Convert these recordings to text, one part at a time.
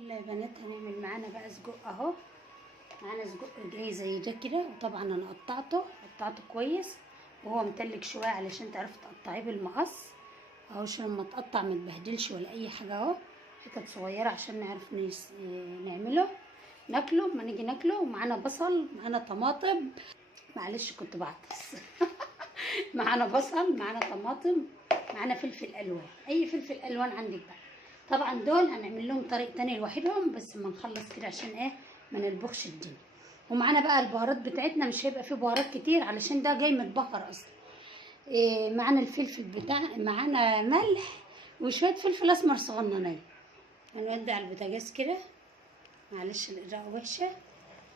يلا يا بنات، هنعمل معانا بقى سجق اهو. معانا سجق جاي زي ده كده، وطبعا انا قطعته كويس وهو متلج شويه علشان تعرفي تقطعيه بالمقص اهو، عشان لما تقطع ما تبهدلش ولا اي حاجه اهو. حتت صغيره عشان نعرف نعمله ناكله ما نيجي ناكله. ومعانا بصل، معانا طماطم، معلش كنت بعطس معانا بصل، معانا طماطم، معانا فلفل الوان، اي فلفل الوان عندك بقى. طبعا دول هنعمل لهم طريق تاني لوحدهم بس ما نخلص كده عشان ايه ما نلبخش الدنيا. ومعانا بقى البهارات بتاعتنا، مش هيبقى فيه بهارات كتير علشان ده جاي متبهر اصلا. إيه، معانا الفلفل بتاع، معانا ملح وشويه فلفل اسمر صغننين. هنودي على البوتاجاز كده، معلش الاضاءه وحشه،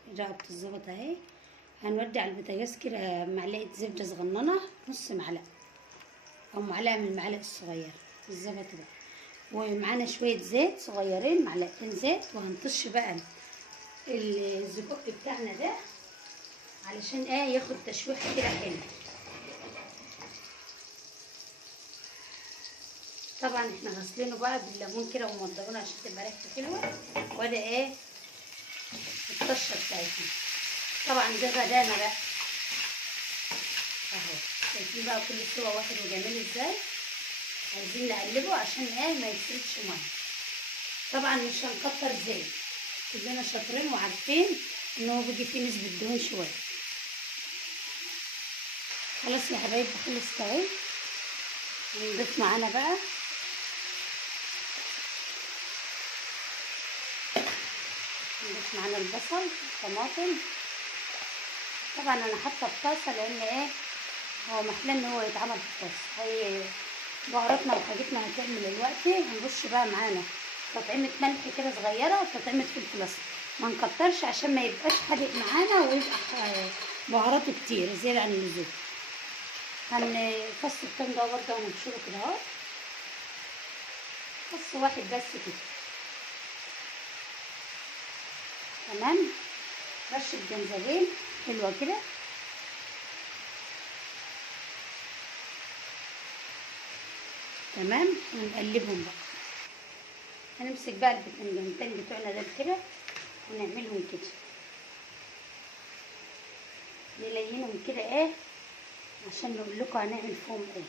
الاضاءه بتظبط اهي. هنودي على البوتاجاز كده معلقه زبده صغننه، نص معلقه او معلقه من المعالق الصغيره الزبده ده. ومعانا شويه زيت صغيرين، معلقتين زيت. وهنطش بقى الزقوق بتاعنا ده علشان ايه ياخد تشويحه كده حلو. طبعا احنا غسلينه بقى بالليمون كده ومضغونه عشان تبقى ريحته حلوه. وده ايه الطشه بتاعتنا. طبعا ده غدانا بقى اهو، شايفين بقى كل سوا واحد وجميل ازاي. عايزين نقلبه عشان ايه ما يفردش ميه. طبعا مش هنكتر زيت، كلنا شاطرين وعارفين ان هو بيجي فيه نسبه دهون شويه. خلاص يا حبايبي، خلص اهي. نضيف معانا بقى البصل، الطماطم. طبعا انا حاطه الطاسه لان ايه هو محلى ان هو يتعمل في الطاسه. هي بهاراتنا وحاجتنا هتعمل الوقت. هنرش بقى معانا تطعيمه ملح كده صغيره وتطعيمه فلفل اسمر، ما نكترش عشان ما يبقاش حادق معانا ويبقى بهاراته كتير زياده عن اللزوم. فص التوم ده برده هنبشره كده اهو، فص واحد بس كده تمام. رشه جنزبيل حلوه كده تمام. ونقلبهم بقى. هنمسك بقى البتنجانتين بتوعنا ده كده ونعملهم كده، نلينهم كده ايه عشان نقول لكم هنعمل فيهم ايه.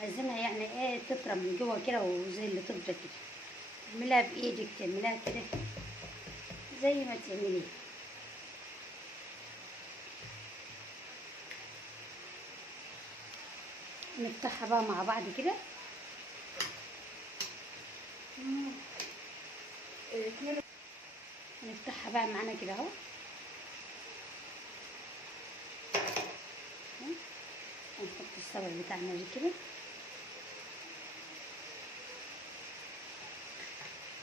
عايزينها يعني ايه تطرى من جوه كده وزي اللي تفضل كده. اعملها بايدك، تعملها كده زي ما تعمليها. نفتحها بقى مع بعض كده. هنفتحها بقى معانا كده اهو. هنحط الصبر بتاعنا دي كده،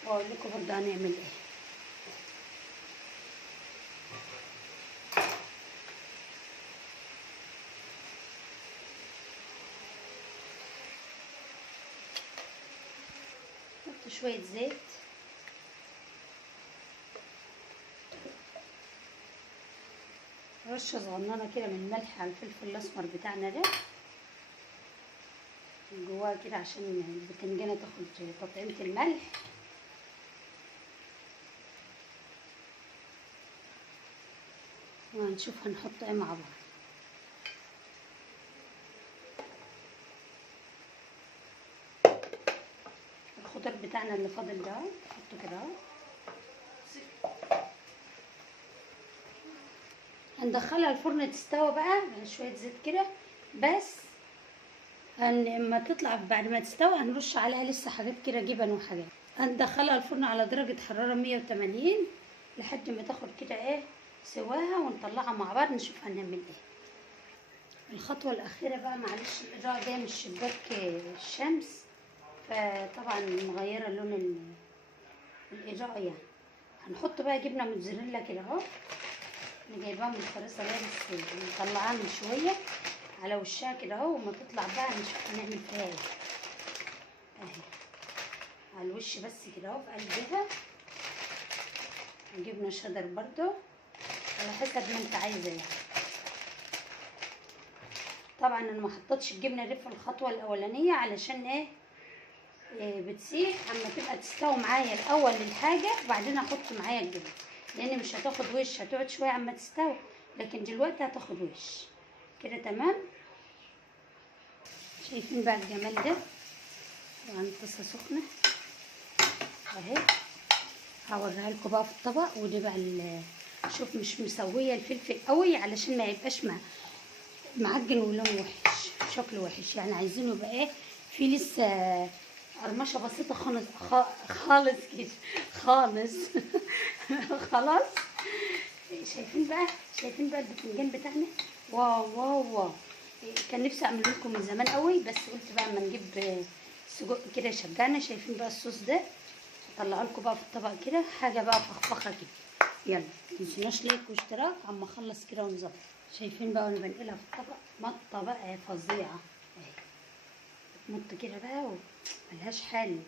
واقول لكم برضه هنعمل ايه. نحط شويه زيت، رشه صغننه كده من الملح على الفلفل الاسمر بتاعنا ده من جواه كده عشان البتنجانه تاخد تطعيمه الملح. وهنشوف هنحط ايه مع بعض. الخضار بتاعنا اللي فاضل ده نحطه كده اهو. هندخلها الفرن تستوي بقى شويه زيت كده بس. اما تطلع بعد ما تستوي هنرش عليها لسه حاجات كده جبن وحاجات. هندخلها الفرن على درجه حراره 180 لحد ما تاخد كده ايه سواها، ونطلعها مع بعض نشوف هنعمل ايه. الخطوه الاخيره بقى، معلش الاضاءه جايه من الشباك الشمس فطبعا مغيره لون الاضاءه يعني. هنحط بقى جبنه موتزاريلا كده اهو، انا جايباها من الفريزر بس مطلعاها من شويه على وشها كده اهو. وما تطلع بقى نشوف هنعمل فيها ايه. اهي على الوش بس كده اهو في قلبها. جبنه شيدر برضو على حسب ما انت عايزه يعني. طبعا انا ما حطيتش الجبنه دي في الخطوه الاولانيه علشان ايه بتسيح اما تبقى تستوي معايا الاول الحاجه، وبعدين احط معايا الجبن، لان مش هتاخد وش، هتقعد شويه اما تستوي، لكن دلوقتي هتاخد وش كده. تمام. شايفين بقى الجمال ده؟ يعني طاسه سخنه اهي، هوريها لكم بقى في الطبق. ودي بقى شوف مش مسويه الفلفل قوي علشان ما يبقاش معجن ولونه وحش، شكله وحش، يعني عايزينه يبقى ايه، في لسه قرمشه بسيطه خالص خالص كده خالص خلاص. شايفين بقى البتنجان بتاعنا؟ واو واو واو. كان نفسي اعمل لكم من زمان قوي، بس قلت بقى اما نجيب سجق كده يشجعنا. شايفين بقى الصوص ده؟ هطلعه لكم بقى في الطبق كده، حاجه بقى فخفخه كده. يلا متنسوناش لايك واشتراك عما اخلص كده ونظبط. شايفين بقى وانا بنقلها في الطبق، مطه بقى فظيعه اهي، بتمط كده بقى وملهاش حل.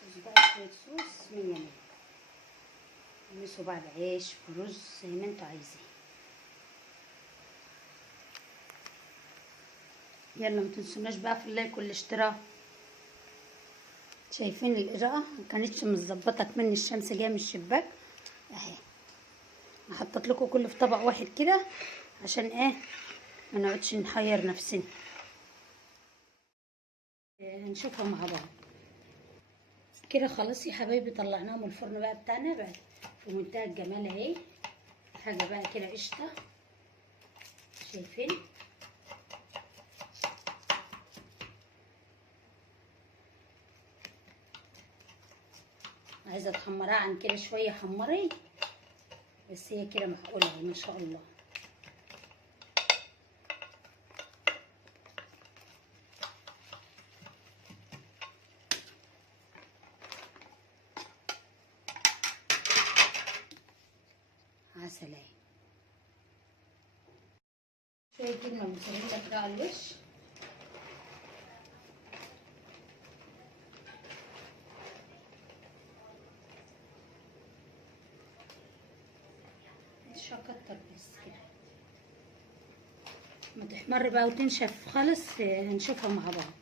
صوص بقى، شويه صوص مية مية، اعملوا بقى بعيش برز زي ما انتوا عايزين. يلا متنسوناش بقى في اللايك والاشتراك. شايفين الاضاءه ما كانتش متظبطه، كمان الشمس جايه من الشباك اهي. هحطط لكم كله في طبق واحد كده عشان ايه ما نقعدش نحير نفسنا. هنشوفها مع بعض كده. خلاص يا حبايبي، طلعناها من الفرن بقى بتاعنا بقى في منتهى الجمال اهي، حاجه بقى كده قشطه. شايفين؟ عايزه تحمرها عن كده شويه حمري، بس هي كده معقوله ما شاء الله. عسل اهي. شويه جبنه موتزاريلا كده على الوش. مش هكتر بس كده، ما تحمر بقى وتنشف خالص هنشوفها مع بعض.